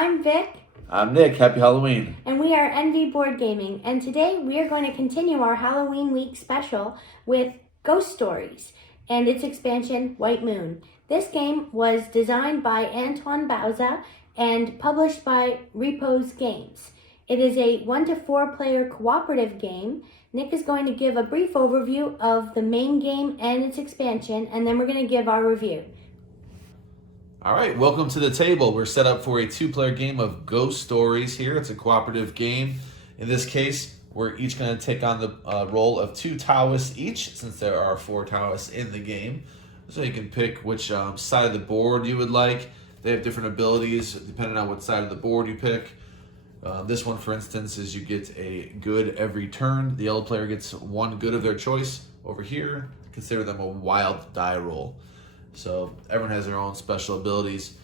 I'm Vic. I'm Nick. Happy Halloween. And we are NV Board Gaming. And today we are going to continue our Halloween week special with Ghost Stories and its expansion, White Moon. This game was designed by Antoine Bauza and published by Repose Games. It is a 1 to 4 player cooperative game. Nick is going to give a brief overview of the main game and its expansion, and then we're going to give our review. All right, welcome to the table. We're set up for a 2-player game of Ghost Stories here. It's a cooperative game. In this case, we're each going to take on the role of 2 Taoists each, since there are 4 Taoists in the game. So you can pick which side of the board you would like. They have different abilities depending on what side of the board you pick. This one, for instance, is you get a good every turn. The yellow player gets 1 good of their choice. Over here, consider them a wild die roll. So everyone has their own special abilities.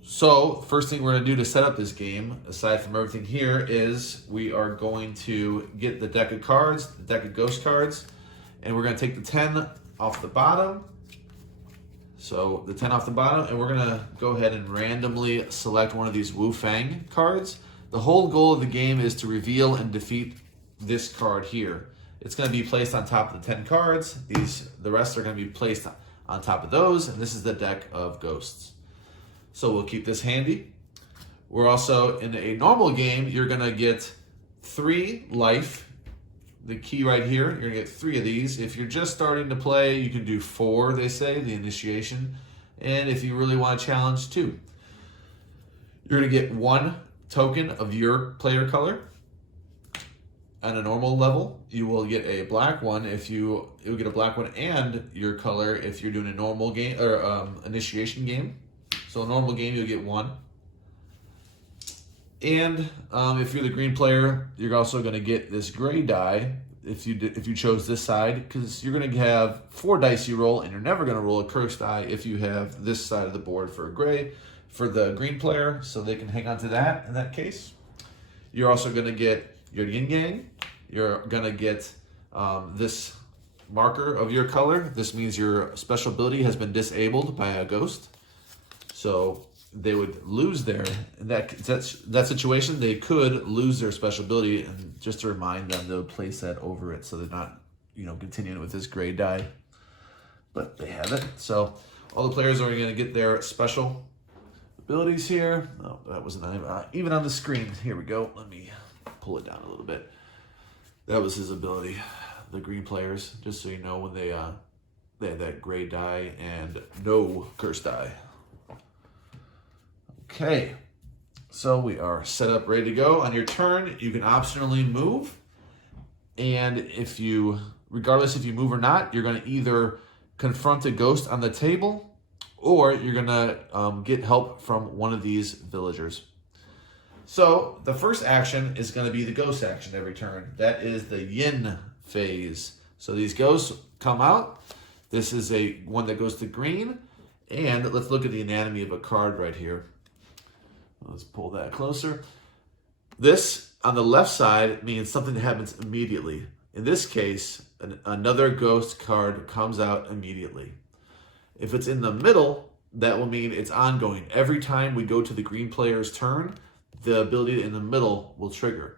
So first thing we're going to do to set up this game, aside from everything here, is we are going to get the deck of cards, the deck of ghost cards, and we're going to take the 10 off the bottom. So the 10 off the bottom, and we're going to go ahead and randomly select one of these Wu Fang cards. The whole goal of the game is to reveal and defeat this card here. It's going to be placed on top of the 10 cards. The rest are going to be placed on top of those, and this is the deck of ghosts. So we'll keep this handy. We're also, in a normal game, you're going to get 3 life. The key right here, you're going to get 3 of these. If you're just starting to play, you can do 4, they say, the initiation. And if you really want to challenge, 2. You're going to get 1 token of your player color. On a normal level, you will get a black one you'll get a black one and your color if you're doing a normal game or initiation game. So a normal game, you'll get 1. And if you're the green player, you're also going to get this gray die if you chose this side, because you're going to have 4 dice you roll, and you're never going to roll a cursed die if you have this side of the board for the green player, so they can hang on to that in that case. You're also going to get your yin yang. You're going to get this marker of your color. This means your special ability has been disabled by a ghost. So they would lose in that situation, they could lose their special ability, and just to remind them, they'll place that over it so they're not, continuing with this gray die. But they have it. So all the players are going to get their special abilities here. Oh, that wasn't even on the screen. Here we go. Let me pull it down a little bit. That was his ability, the green players, just so you know, when they have that gray die and no curse die. Okay, so we are set up, ready to go. On your turn, you can optionally move, and regardless if you move or not, you're going to either confront a ghost on the table, or you're going to get help from one of these villagers. So the first action is going to be the ghost action every turn. That is the yin phase. So these ghosts come out. This is one that goes to green. And let's look at the anatomy of a card right here. Let's pull that closer. This, on the left side, means something that happens immediately. In this case, another ghost card comes out immediately. If it's in the middle, that will mean it's ongoing. Every time we go to the green player's turn, the ability in the middle will trigger.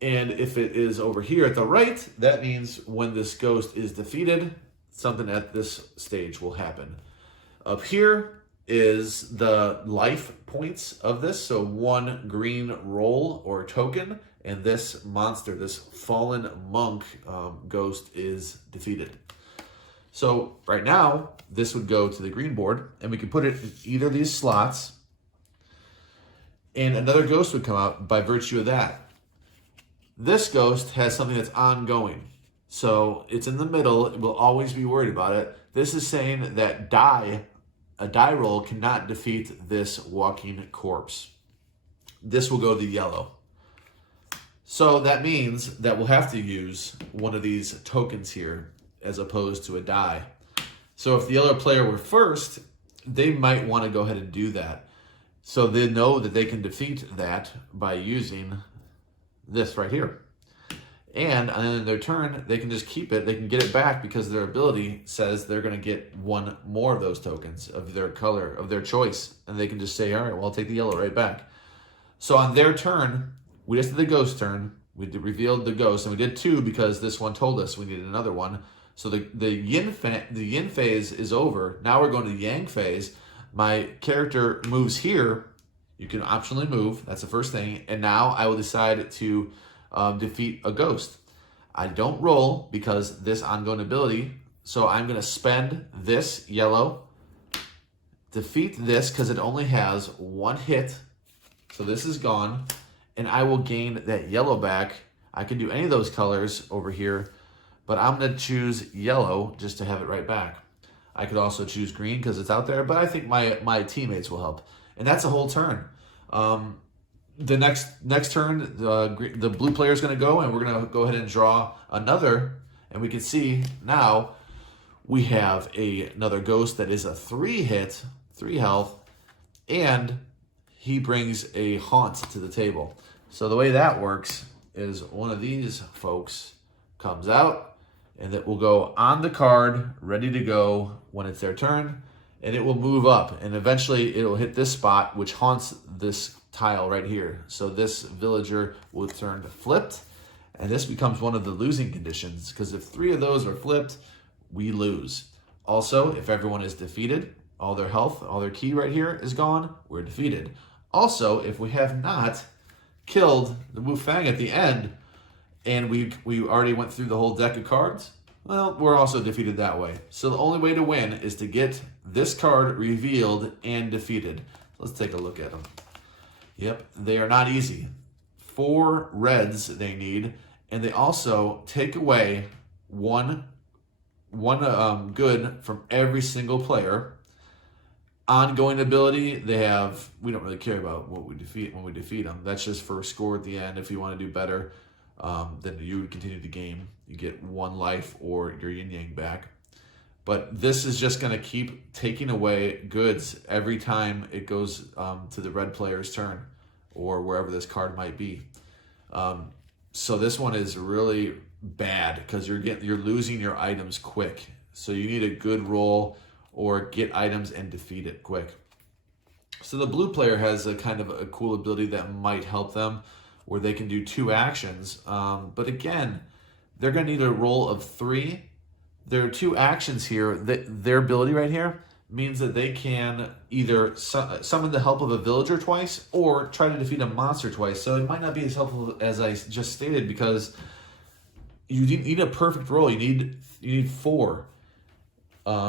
And if it is over here at the right, that means when this ghost is defeated, something at this stage will happen. Up here is the life points of this. So 1 green roll or token, and this monster, this fallen monk ghost is defeated. So right now, this would go to the green board, and we can put it in either of these slots, and another ghost would come out by virtue of that. This ghost has something that's ongoing. So it's in the middle. We'll always be worried about it. This is saying that a die roll cannot defeat this walking corpse. This will go to the yellow. So that means that we'll have to use one of these tokens here as opposed to a die. So if the yellow player were first, they might want to go ahead and do that. So they know that they can defeat that by using this right here. And on their turn, they can just keep it. They can get it back because their ability says they're going to get one more of those tokens of their color, of their choice. And they can just say, all right, well, I'll take the yellow right back. So on their turn, we just did the ghost turn. We revealed the ghost, and we did 2 because this one told us we needed another one. So the yin phase is over. Now we're going to the yang phase. My character moves here. You can optionally move. That's the first thing. And now I will decide to defeat a ghost. I don't roll because this ongoing ability. So I'm going to spend this yellow, defeat this because it only has 1 hit. So this is gone. And I will gain that yellow back. I can do any of those colors over here, but I'm going to choose yellow just to have it right back. I could also choose green because it's out there, but I think my teammates will help. And that's a whole turn. The next turn, the blue player is going to go, and we're going to go ahead and draw another. And we can see now we have another ghost that is a 3 hit, 3 health, and he brings a haunt to the table. So the way that works is one of these folks comes out, and it will go on the card, ready to go when it's their turn, and it will move up, and eventually it will hit this spot, which haunts this tile right here. So this villager will turn flipped, and this becomes one of the losing conditions, because if 3 of those are flipped, we lose. Also, if everyone is defeated, all their health, all their key right here is gone, we're defeated. Also, if we have not killed the Wu Fang at the end, and we already went through the whole deck of cards, well, we're also defeated that way. So the only way to win is to get this card revealed and defeated. Let's take a look at them. Yep, they are not easy. 4 reds they need, and they also take away one good from every single player. Ongoing ability, they have, we don't really care about what we defeat when we defeat them. That's just for a score at the end. If you want to do better, then you would continue the game. You get 1 life or your yin yang back. But this is just going to keep taking away goods every time it goes to the red player's turn or wherever this card might be. So this one is really bad because you're losing your items quick. So you need a good roll or get items and defeat it quick. So the blue player has a kind of a cool ability that might help them where they can do 2 actions. But again, they're going to need a roll of 3. There are 2 actions here. Their ability right here means that they can either summon the help of a villager twice or try to defeat a monster twice. So it might not be as helpful as I just stated because you need a perfect roll. You need 4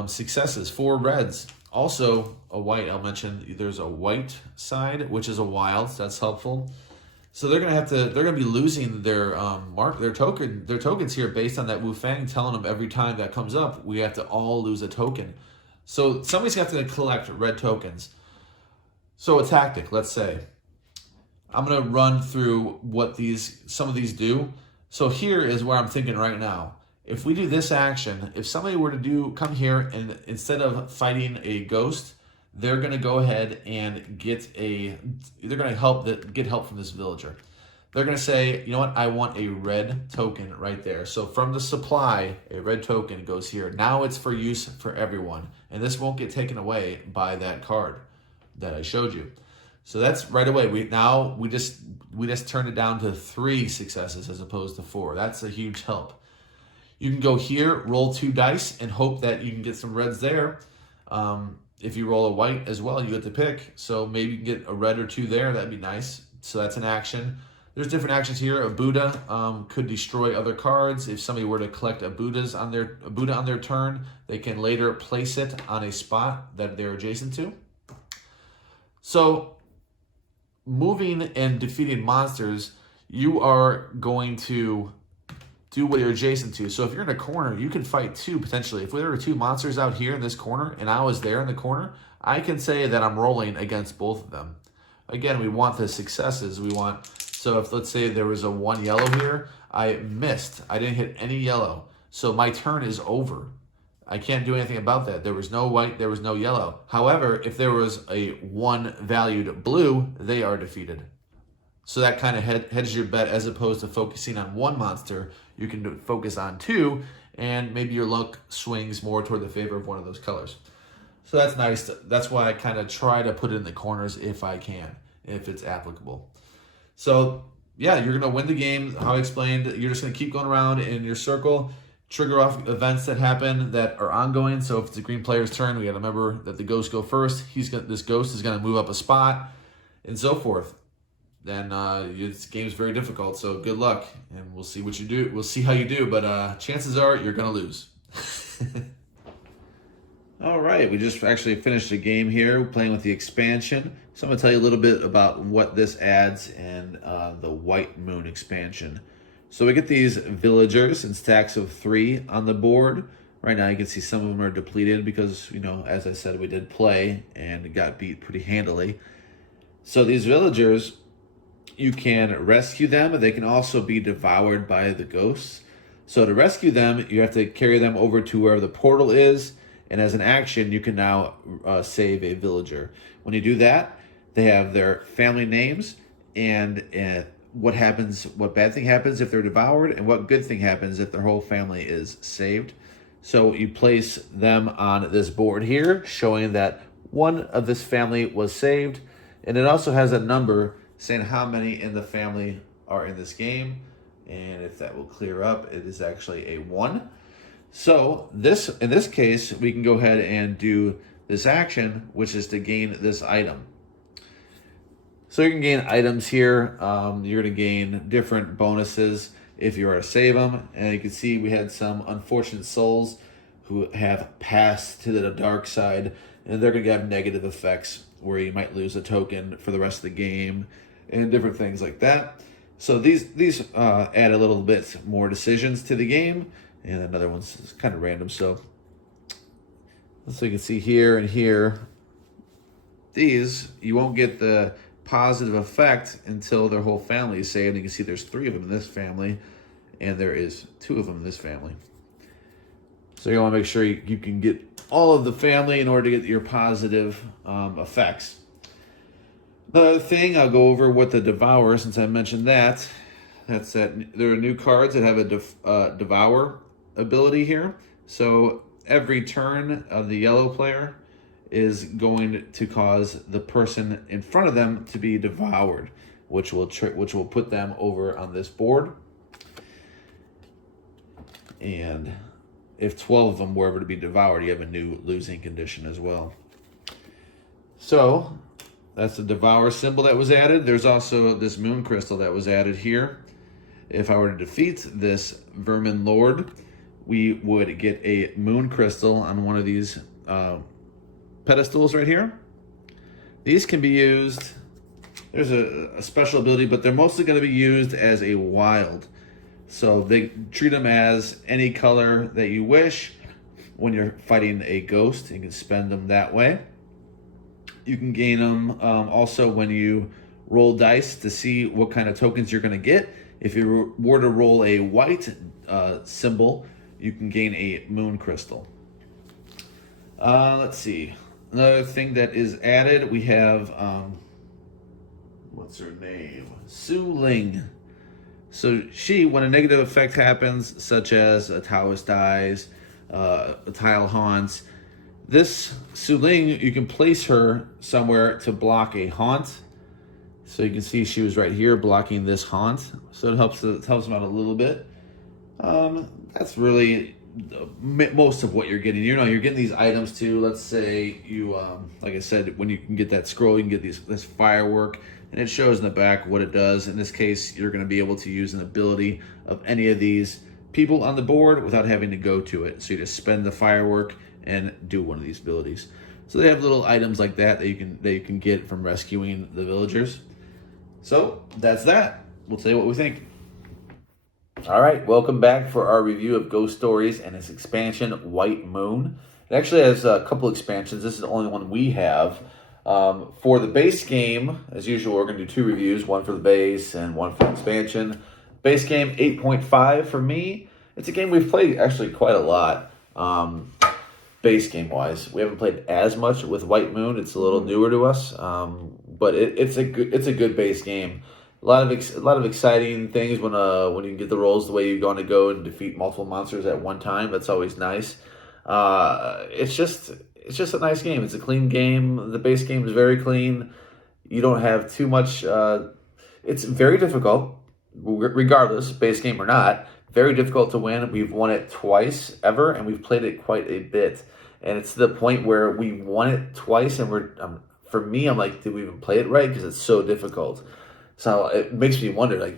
successes, 4 reds. Also a white. I'll mention there's a white side, which is a wild. So that's helpful. So they're gonna be losing their tokens here based on that Wu Fang telling them every time that comes up, we have to all lose a token. So somebody's got to collect red tokens. So a tactic, let's say. I'm gonna run through what some of these do. So here is where I'm thinking right now. If we do this action, if somebody were to come here and instead of fighting a ghost, they're going to go ahead and get help from this villager. They're going to say, you know what, I want a red token right there. So from the supply, a red token goes here. Now it's for use for everyone. And this won't get taken away by that card that I showed you. So that's right away. We just turned it down to 3 successes as opposed to 4. That's a huge help. You can go here, roll 2 dice, and hope that you can get some reds there. If you roll a white as well, you get to pick. So maybe you can get a red or 2 there. That'd be nice. So that's an action. There's different actions here. A Buddha could destroy other cards. If somebody were to collect a Buddha on their turn, they can later place it on a spot that they're adjacent to. So moving and defeating monsters, you are going to do what you're adjacent to. So if you're in a corner, you can fight 2 potentially. If there were 2 monsters out here in this corner and I was there in the corner, I can say that I'm rolling against both of them. Again, we want the successes. So if let's say there was a 1 yellow here, I missed. I didn't hit any yellow. So my turn is over. I can't do anything about that. There was no white, there was no yellow. However, if there was a 1 valued blue, they are defeated. So that kind of hedges your bet, as opposed to focusing on one monster. You can focus on two, and maybe your luck swings more toward the favor of one of those colors. So that's nice. That's why I kind of try to put it in the corners if I can, if it's applicable. So yeah, you're going to win the game. How I explained, you're just going to keep going around in your circle, trigger off events that happen that are ongoing. So if it's a green player's turn, we got to remember that the ghosts go first. This ghost is going to move up a spot, and so forth. Then this game's very difficult. So good luck, and we'll see what you do. We'll see how you do, but chances are you're going to lose. All right, we just actually finished a game here playing with the expansion. So I'm going to tell you a little bit about what this adds in the White Moon expansion. So we get these villagers in stacks of 3 on the board. Right now you can see some of them are depleted because, as I said, we did play and got beat pretty handily. So these villagers, you can rescue them. They can also be devoured by the ghosts. So to rescue them, you have to carry them over to where the portal is. And as an action, you can now save a villager. When you do that, they have their family names and what bad thing happens if they're devoured, and what good thing happens if their whole family is saved. So you place them on this board here, showing that one of this family was saved. And it also has a number saying how many in the family are in this game. And if that will clear up, it is actually a 1. So in this case, we can go ahead and do this action, which is to gain this item. So you can gain items here. You're going to gain different bonuses if you are to save them. And you can see we had some unfortunate souls who have passed to the dark side, and they're going to have negative effects where you might lose a token for the rest of the game and different things like that. So these add a little bit more decisions to the game. And another one's kind of random. So you can see here and here, these, you won't get the positive effect until their whole family is saved. And you can see there's 3 of them in this family, and there is 2 of them in this family. So you want to make sure you can get all of the family in order to get your positive effects. The other thing, I'll go over what the Devour, since I mentioned that. That's that there are new cards that have a Devour ability here. So every turn of the yellow player is going to cause the person in front of them to be devoured, which will put them over on this board. And if 12 of them were ever to be devoured, you have a new losing condition as well. So that's the Devour symbol that was added. There's also this moon crystal that was added here. If I were to defeat this Vermin Lord, we would get a moon crystal on one of these pedestals right here. These can be used, there's a special ability, but they're mostly going to be used as a wild. So they treat them as any color that you wish. When you're fighting a ghost, you can spend them that way. You can gain them also when you roll dice to see what kind of tokens you're going to get. If you were to roll a white symbol, you can gain a moon crystal. Let's see. Another thing that is added, we have, what's her name? Su Ling. So when a negative effect happens, such as a Taoist dies, a tile haunts, this Su Ling, you can place her somewhere to block a haunt. So you can see she was right here blocking this haunt. So it helps them out a little bit. That's really most of what you're getting. You're getting these items too. Let's say you, like I said, when you can get that scroll, you can get this firework, and it shows in the back what it does. In this case, you're going to be able to use an ability of any of these people on the board without having to go to it. So you just spend the firework and do one of these abilities. So they have little items like that you can get from rescuing the villagers. So that's that. We'll tell you what we think. All right, welcome back for our review of Ghost Stories and its expansion, White Moon. It actually has a couple expansions. This is the only one we have. For the base game, as usual, we're going to do 2 reviews, one for the base and one for the expansion. Base game, 8.5 for me. It's a game we've played actually quite a lot, base game-wise. We haven't played as much with White Moon. It's a little newer to us, but it's a good base game. a lot of exciting things when you get the rolls the way you're going to go and defeat multiple monsters at one time. That's always nice. It's just a nice game. It's a clean game. The base game is very clean. You don't have too much. It's very difficult, regardless, base game or not. Very difficult to win. We've won it twice ever, and we've played it quite a bit. And it's to the point where we won it twice, and for me, I'm like, did we even play it right? Because it's so difficult. So it makes me wonder, like,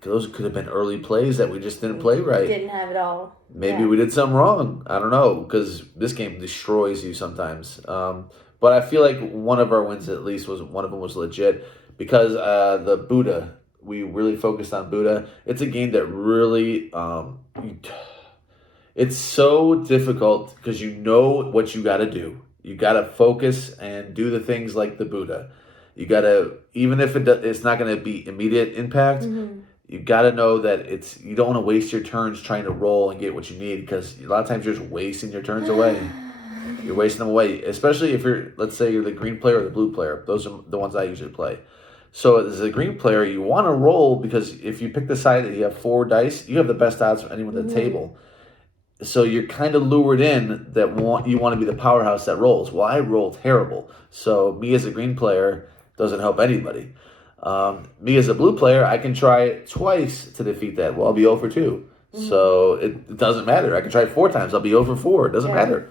those could have been early plays that we just didn't play right. Didn't have it all. Maybe we did something wrong. I don't know, because this game destroys you sometimes. But I feel like one of our wins, at least, one of them was legit because the Buddha. We really focused on Buddha. It's a game that really, it's so difficult because you know what you got to do. You got to focus and do the things like the Buddha. You got to, even if it's not going to be immediate impact, you got to know that you don't want to waste your turns trying to roll and get what you need, because a lot of times you're just wasting your turns away. You're wasting them away, especially if let's say you're the green player or the blue player. Those are the ones I usually play. So as a green player, you want to roll because if you pick the side that you have 4 dice, you have the best odds from anyone at the table. So you're kind of lured in that you want to be the powerhouse that rolls. Well, I roll terrible. So me as a green player doesn't help anybody. Me as a blue player, I can try twice to defeat that. Well, I'll be 0 for 2. So it doesn't matter. I can try 4 times. I'll be 0 for 4. It doesn't matter.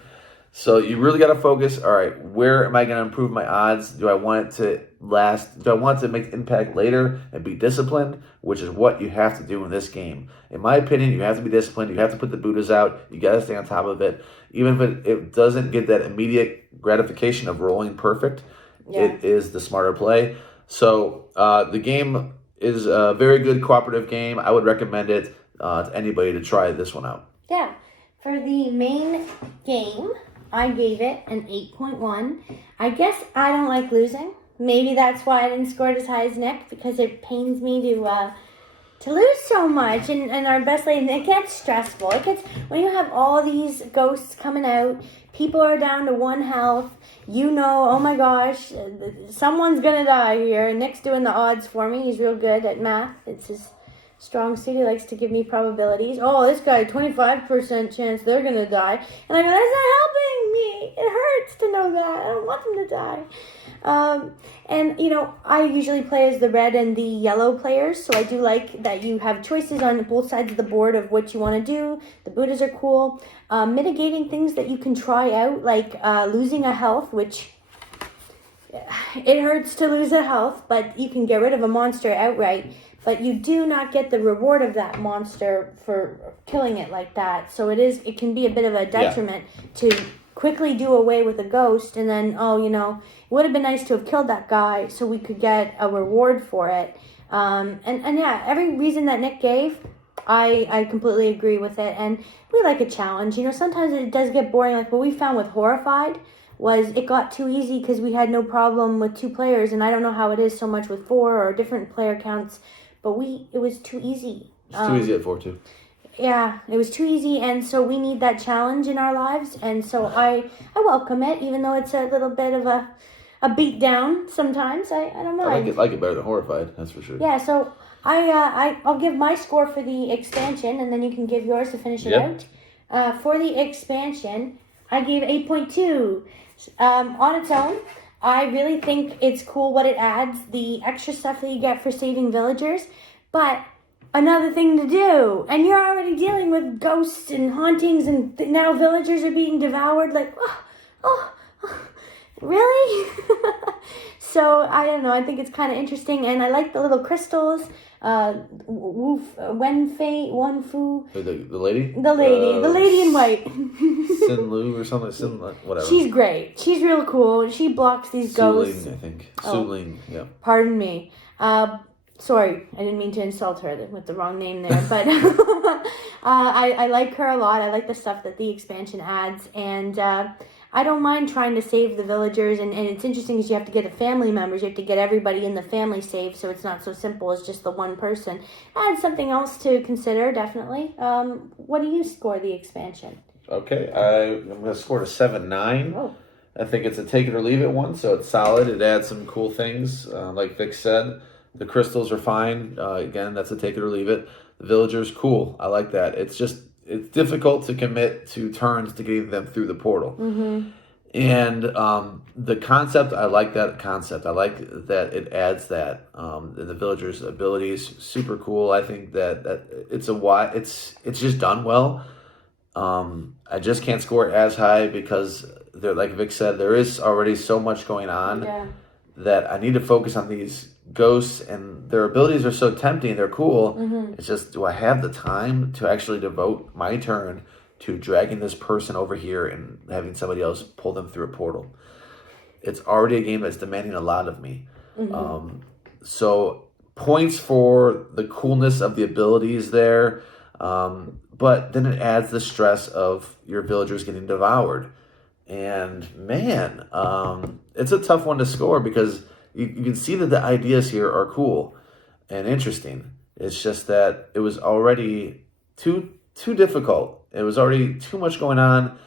So you really got to focus. All right, where am I going to improve my odds? Do I want it to last? Do I want it to make impact later and be disciplined? Which is what you have to do in this game. In my opinion, you have to be disciplined. You have to put the Buddhas out. You got to stay on top of it. Even if it doesn't get that immediate gratification of rolling perfect, it is the smarter play. So the game is a very good cooperative game. I would recommend it to anybody to try this one out. Yeah. For the main game, I gave it an 8.1. I guess I don't like losing. Maybe that's why I didn't score it as high as Nick, because it pains me to lose so much. And our best lady, it gets stressful. It gets, when you have all these ghosts coming out, people are down to 1 health. You know, oh my gosh, someone's gonna die here. Nick's doing the odds for me. He's real good at math. It's his strong suit. He likes to give me probabilities. Oh, this guy, 25% chance they're gonna die. And I go, that's not helping me. It hurts to know that. I don't want them to die. And, you know, I usually play as the red and the yellow players, so I do like that you have choices on both sides of the board of what you want to do. The Buddhas are cool. Mitigating things that you can try out, like losing a health, which it hurts to lose a health, but you can get rid of a monster outright. But you do not get the reward of that monster for killing it like that. So it can be a bit of a detriment to quickly do away with a ghost and then, oh, you know, it would have been nice to have killed that guy so we could get a reward for it. And yeah, every reason that Nick gave, I completely agree with it. And we like a challenge. You know, sometimes it does get boring. Like what we found with Horrified was it got too easy because we had no problem with 2 players. And I don't know how it is so much with 4 or different player counts. But it was too easy. It's too easy at 4 too. Yeah, it was too easy, and so we need that challenge in our lives, and so I welcome it, even though it's a little bit of a beat down sometimes. I don't mind. I like it better than Horrified, that's for sure. Yeah, so I'll give my score for the expansion, and then you can give yours to finish it out. For the expansion, I gave 8.2. On its own, I really think it's cool what it adds, the extra stuff that you get for saving villagers, but another thing to do, and you're already dealing with ghosts and hauntings, and now villagers are being devoured, like, oh really? So, I don't know, I think it's kind of interesting, and I like the little crystals, Wenfu. The lady? The lady in white. Sin Lu or something, whatever. She's great. She's real cool. She blocks these ghosts. I think. Suling, yeah. Pardon me. Sorry, I didn't mean to insult her with the wrong name there, but I like her a lot. I like the stuff that the expansion adds, and I don't mind trying to save the villagers, and it's interesting because you have to get the family members, you have to get everybody in the family saved, so it's not so simple as just the one person. Adds something else to consider, definitely. What do you score the expansion? Okay, I'm going to score it a 7.9. Oh. I think it's a take it or leave it one, so it's solid. It adds some cool things, like Vic said. The crystals are fine. Again, that's a take it or leave it. The villagers, cool. I like that. It's difficult to commit to turns to getting them through the portal. And the concept, I like that concept. I like that it adds that. The villagers' abilities, super cool. I think that it's just done well. I just can't score it as high because there, like Vic said, there is already so much going on that I need to focus on these ghosts, and their abilities are so tempting. They're cool. It's just, do I have the time to actually devote my turn to dragging this person over here and having somebody else pull them through a portal? It's already a game that's demanding a lot of me. So points for the coolness of the abilities there. But then it adds the stress of your villagers getting devoured. And man, it's a tough one to score because you can see that the ideas here are cool and interesting. It's just that it was already too difficult. It was already too much going on.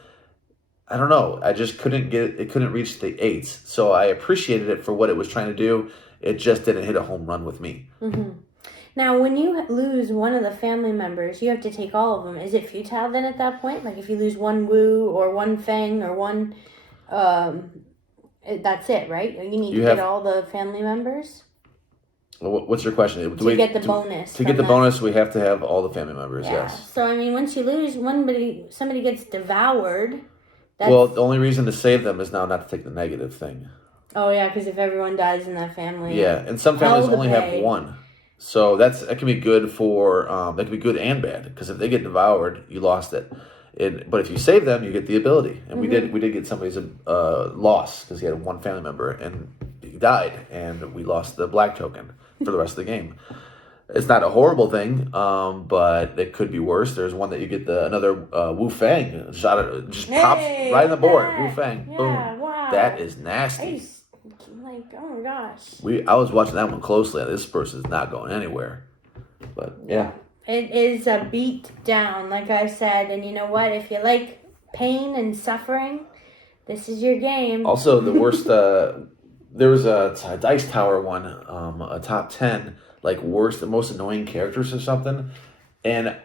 I don't know. I just couldn't reach the 8s. So I appreciated it for what it was trying to do. It just didn't hit a home run with me. Now, when you lose one of the family members, you have to take all of them. Is it futile then at that point? Like if you lose one Wu or one Feng or one, that's it, right? You need to get all the family members? What's your question? To get the bonus. To get the bonus, we have to have all the family members, yes. So, I mean, once you lose, somebody gets devoured. Well, the only reason to save them is now not to take the negative thing. Oh, yeah, because if everyone dies in that family. Yeah, and some families only have one. So that can be good for that can be good and bad, because if they get devoured, you lost it. But if you save them, you get the ability. And we did get somebody's loss because he had one family member and he died, and we lost the black token for the rest of the game. It's not a horrible thing, but it could be worse. There's one that you get another Wu Fang just pops right on the board. Wu Fang, boom. Wow. That is nasty. Like, oh my gosh. I was watching that one closely. This person's not going anywhere. But yeah. It is a beat down, like I said. And you know what? If you like pain and suffering, this is your game. Also, the worst, there was a Dice Tower one, a top 10, like worst, the most annoying characters or something. And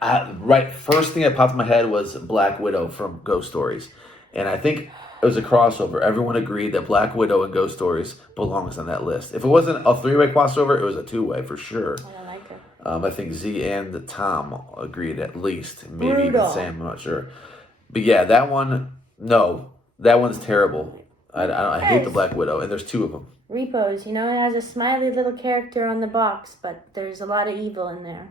first thing that popped in my head was Black Widow from Ghost Stories. And I think it was a crossover. Everyone agreed that Black Widow and Ghost Stories belongs on that list. If it wasn't a 3-way crossover, it was a 2-way for sure. I like it. I think Z and Tom agreed at least. Maybe even Sam, I'm not sure. But yeah, that one, no. That one's terrible. I hate the Black Widow, and there's 2 of them. Repos, it has a smiley little character on the box, but there's a lot of evil in there.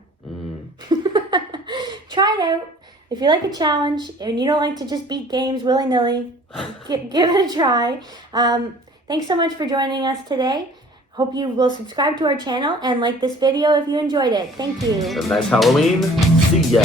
Try it out. If you like a challenge and you don't like to just beat games willy-nilly, give it a try. Thanks so much for joining us today. Hope you will subscribe to our channel and like this video if you enjoyed it. Thank you. Have a nice Halloween. See ya.